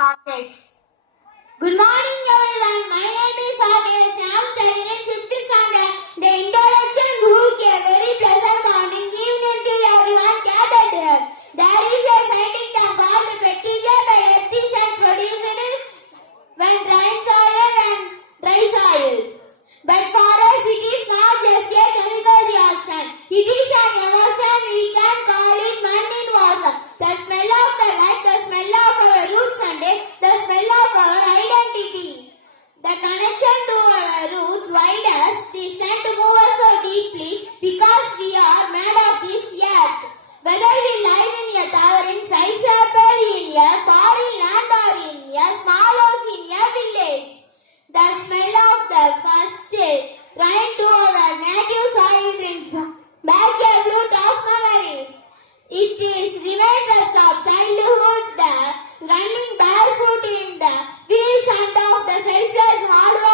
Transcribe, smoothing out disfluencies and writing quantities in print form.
Rakesh. Good morning everyone. My name is Rakesh. I am studying in 5th standard. The introduction book a very pleasant morning evening to everyone gathered here. There is a sighting term called the pettiger by Earthis and produced when rain soil and dry soil. But for us it is not just a chemical reaction. It is an emotion. We can call it man in water. The smell of the light, the smell of our roots and the smell of our identity. The connection to our roots wind us, the scent move us so deeply because we are made of this earth. Whether we live in a towering skyscraper, in a foreign land or in a small house in a village, the smell of the first rain to our native soil brings back a flood of memories. It is reminders of childhood, the running barefoot in the fields and of the selfless hard work